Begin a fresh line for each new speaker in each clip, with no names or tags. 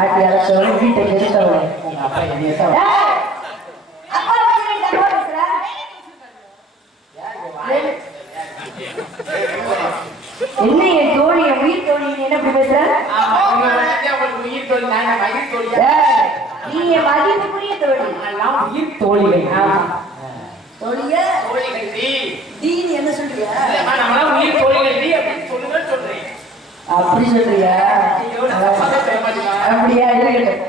வாங்கி ஆட்டி அரைச்சவங்க வீட்டை எடுத்தவங்க
ஏய், அப்பா.
என்ன என் தோழி என் உயிர் தோழி நீ என்ன இப்படி பேசுற நீ என் மதிப்புக்குரிய தோழி ஆமா. தோழியே டீன்னு என்ன சொல்றியா அப்படி சொல்றியா அப்படியா இருக்கட்டும்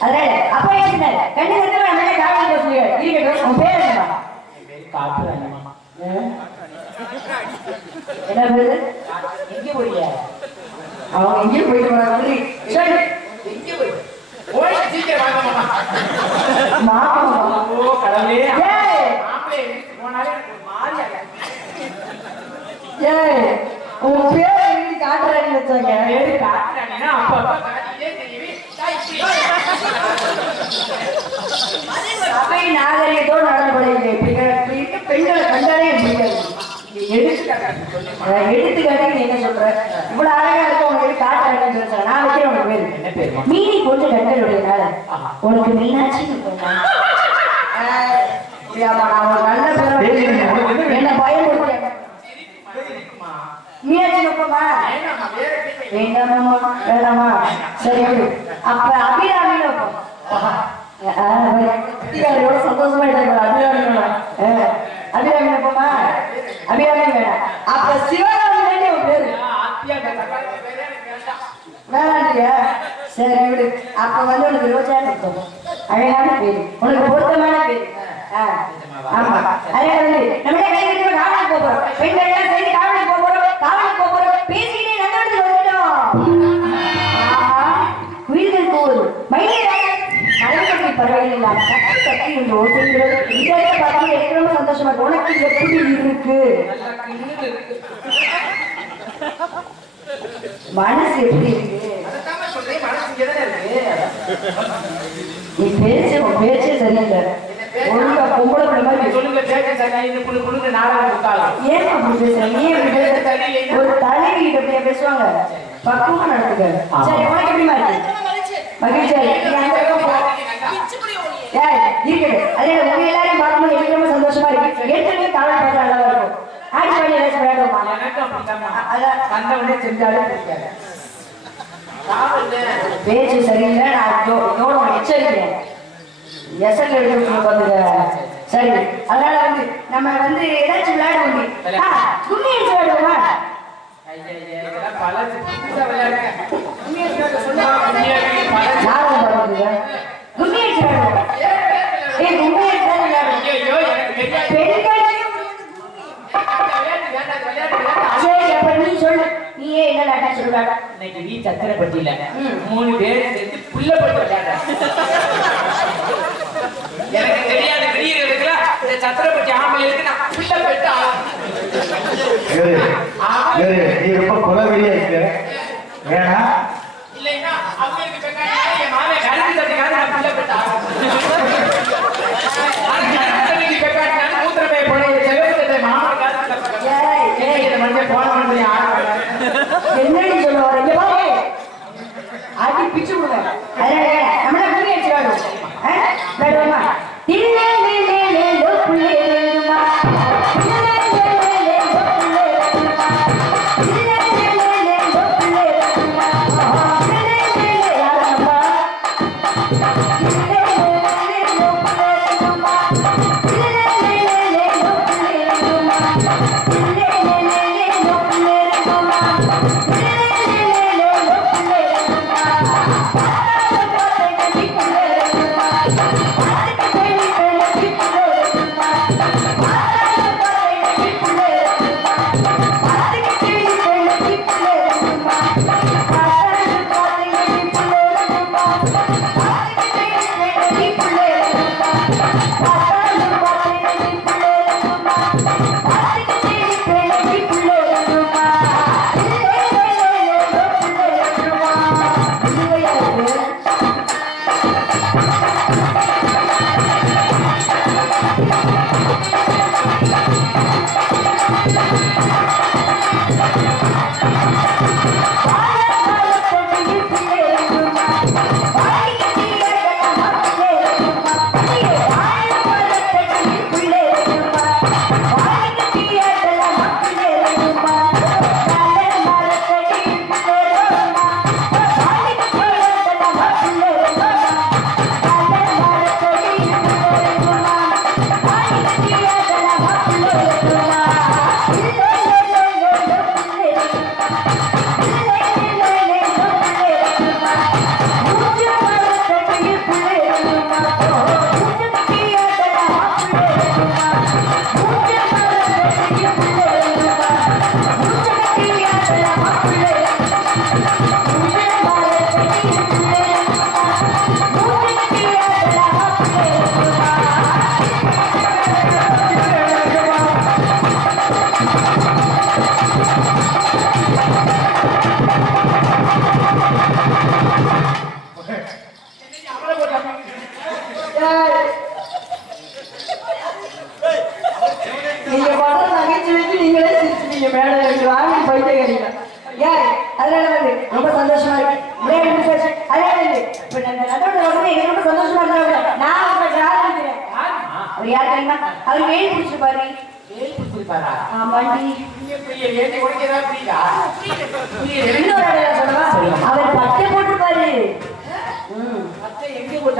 அதனால அப்பா ஏன் சொன்னாரு? கண்ணு நம்ம மேல காவல் பேசுறீங்க இருக்கட்டும் உன் பேர்? என்ன பேரு?
எங்க போறியா
அவங்க எங்கேயும் போயிட்டு வராங்க
சீக்கிரம் மாமா. ஓ கடவுளே. போனாலே மாதிரியா இருக்கு.
ஏய் உன் பேர் எழுதி வச்சாங்க
பேரு காட்டுறானேன்னா அப்ப அப்ப காட்டிட்டே தெரியுது. டேய், இப்படி.
சபை இப்படி இருக்க பெண்களை கண்டாலே
எடுத்துக்காட்டு
என்ன சொல்ற? இவ்வளவு அழகா இருக்க உனக்கு காட்டுறான்னு சொல்றேன். நான் வைக்கிறேன் உனக்கு பேரு
என்ன பேருமா
மீனி கொஞ்சம் கண்டலுடையனால
ஆஹா.
உனக்கு மீனாட்சி பேர்
என்ன
பயன்படுத்த வேண்டாமா வேண்டாமா. சரி. அப்ப வைப்போம் ஆ, குட்டிக்காரியோட சந்தோஷமா இருக்காங்க அபிராமியோட ஆ, அபிராமி வைப்போமா அபிராமி வேணாம் அப்ப சிவகாமி வேண்டிய ஒரு பேரு வேணாண்டியா சரி விடு அப்ப வந்து உனக்கு ரோஜா கொடுத்தோம் அழகான பேரு உனக்கு பொருத்தமான பேரு ஆமா அதே வந்து நம்ம கை கட்டி காவலுக்கு போறோம் பெண்கள் எல்லாம் சேர்ந்து காவலுக்கு போறோம் காவலுக்கு போறோம் பேசிக்கிட்டே வந்துட்டோம் ஆஹா, போகுது கட்டி இந்த ஓட்டுங்கிறது பார்த்து சந்தோஷமா இருக்கு உனக்கு எப்படி இருக்கு? மனசு எப்படி இருக்கு? நீ பேச்சு பேச்சே சரியில்லை. ஒழுங்கா பொம்பளை பிள்ளை மாதிரி.
சொல்லுங்க பேக்க சரியா இந்த புழு புழுன்னு நாடகம் கொடுத்தாலும்
ஏன் அப்படி பேசுற நீ எப்படி பேசுற ஒரு தலைவி கிட்ட பேசுவாங்க. பக்குவமா நடத்துக்க சரி உனக்கு மகிழ்ச்சியாக இருக்குது அதே உங்க எல்லாரையும் பார்க்கும்போது எனக்கு ரொம்ப சந்தோஷமா இருக்கு. ஏற்கனவே தாழ பார்த்தா நல்லா இருக்கும் ஆட்சி பண்ணி ஏதாச்சும் விளையாடுவோமா அதான்
செஞ்சாலே பிடிக்காது
பேச்சு சரியில்லை. நான் கவனம் எச்சரிக்கிறேன்
எசல் சரி. அதனால வந்து நம்ம வந்து ஏதாச்சும் விளையாடுவோம் துணி
இன்னைக்கு வீ சத்திரப்பட்டியில மூணு பேர் சேர்ந்து புள்ளப்பட்டு விளையாட எனக்கு தெரியாது வெளியே இருக்குல்ல இந்த சத்திரப்பட்டி ஆமையிலுக்கு நான் புள்ளப்பட்டு
ஆகும் நீ ரொம்ப குலவெளியா இருக்க.
ஏன்னா? என்னன்னு சொல்லுவாங்க அடி பிச்சு
விடுவாங்க Yeah.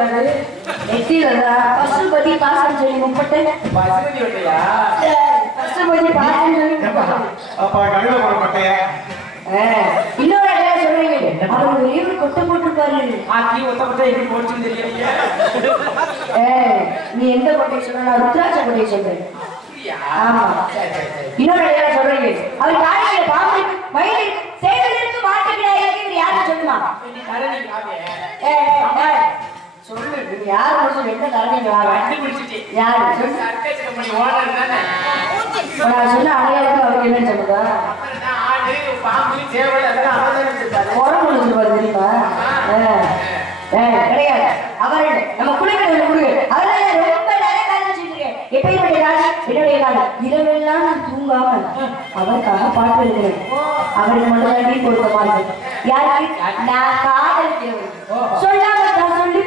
போட்டாரு
பாசம் சொல்லி முப்பட்டேன் இன்னொரு இடத்துல சொல்றீங்க. அவர் நீ எந்த கொட்டை சொன்ன ருத்ராட்ச கொட்டை சொல்றேன். இன்னொரு இடத்துல சொல்றீங்க. அவர் காலையில பாம்பு வயலில் யார் முடிச்சு எந்த
காரணம்
யார்? நான் சொன்ன அடையாளத்துக்கு அவருக்கு என்ன சொல்லுவா கிடையாது. அவர் நம்ம குளிக்கிறது குழு அவரால் ரொம்ப நிறைய காலம் வச்சுருக்கேன் எப்பயுடைய காலம் என்னுடைய அவருக்காக பாட்டு எழுதுறேன் அவருக்கு மட்டும் தான் நீ கொடுக்க மாட்டேன் யாருக்கு சொல்ல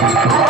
Thank you.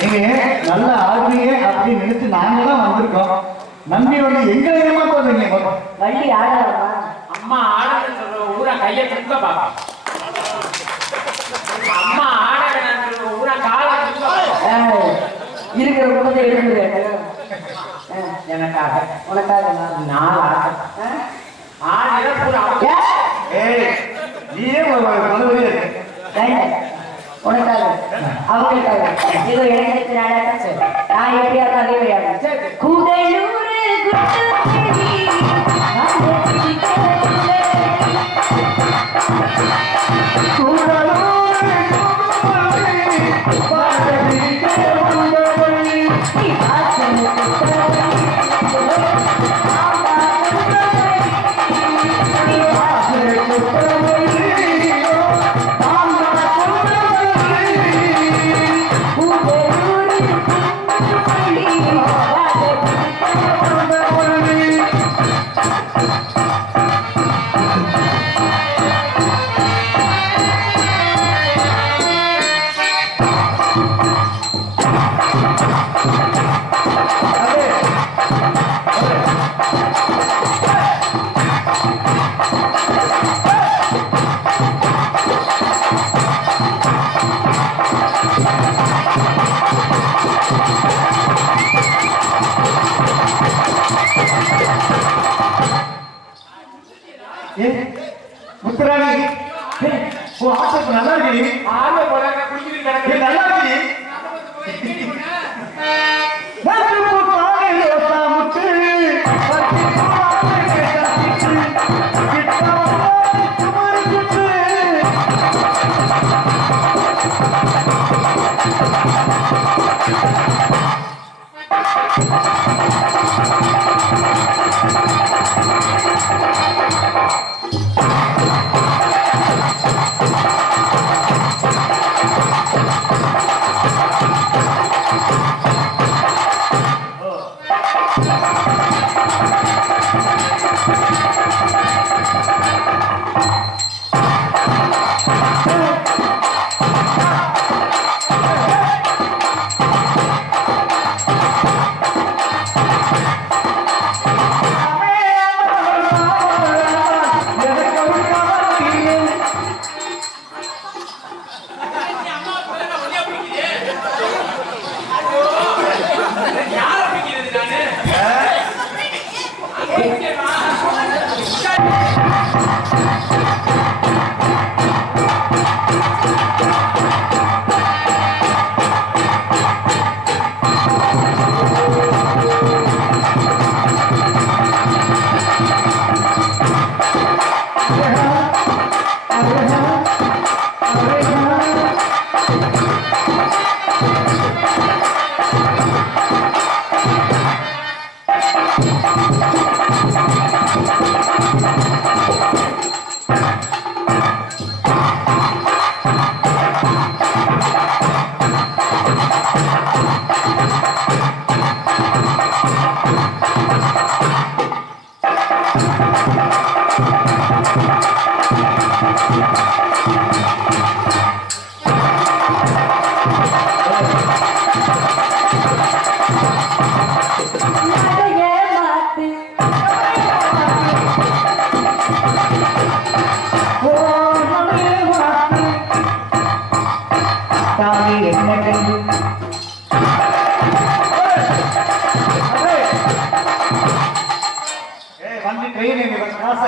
நீங்க நல்லா ஆடுறீங்க அப்படின்னு நினைச்சு நாங்க தான் வந்திருக்கோம் நம்பி வந்து எங்களை ஏமாத்த வந்தீங்க முதல்ல.
வண்டி ஆடலாமா
அம்மா சொல்ற ஊரா கையை தூக்க பாப்பா அம்மா ஆடன்னு சொல்ற ஊரா காலை
இருக்கிற எழுதுங்க
எனக்காக
உனக்காக நான்.
நாலு ஆட்டம்
ஆ?
ஆடு பூரா
ஏய்,
ஏய் நீயே ஒரு
வேண்டாம். உனக்காக அவங்களுக்காக இது எனக்கு தெரிஞ்ச நாடாட்டம் சரி நான் எப்படியா இருந்தாலும் அதே மாதிரி ஆடுறேன். கூடலூர் குட்டவெளி,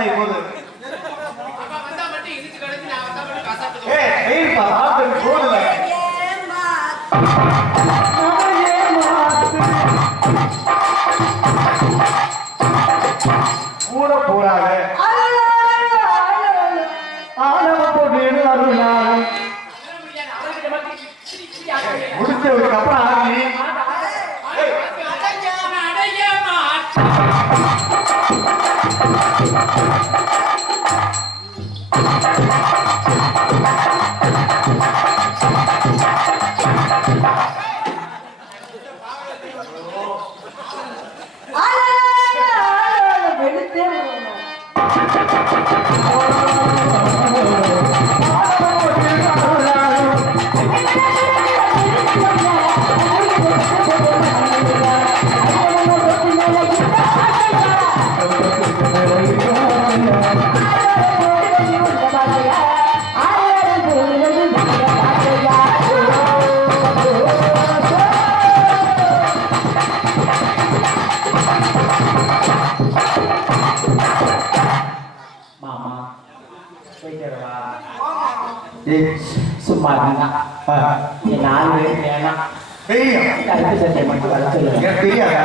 Why?
சும்மா இருந்தா
ஆ,
என் நாலு பேர் வேணாம்
தெரியும்
கருப்பு சட்டை மட்டும் வர சொல்லுங்க
எனக்கு தெரியாதா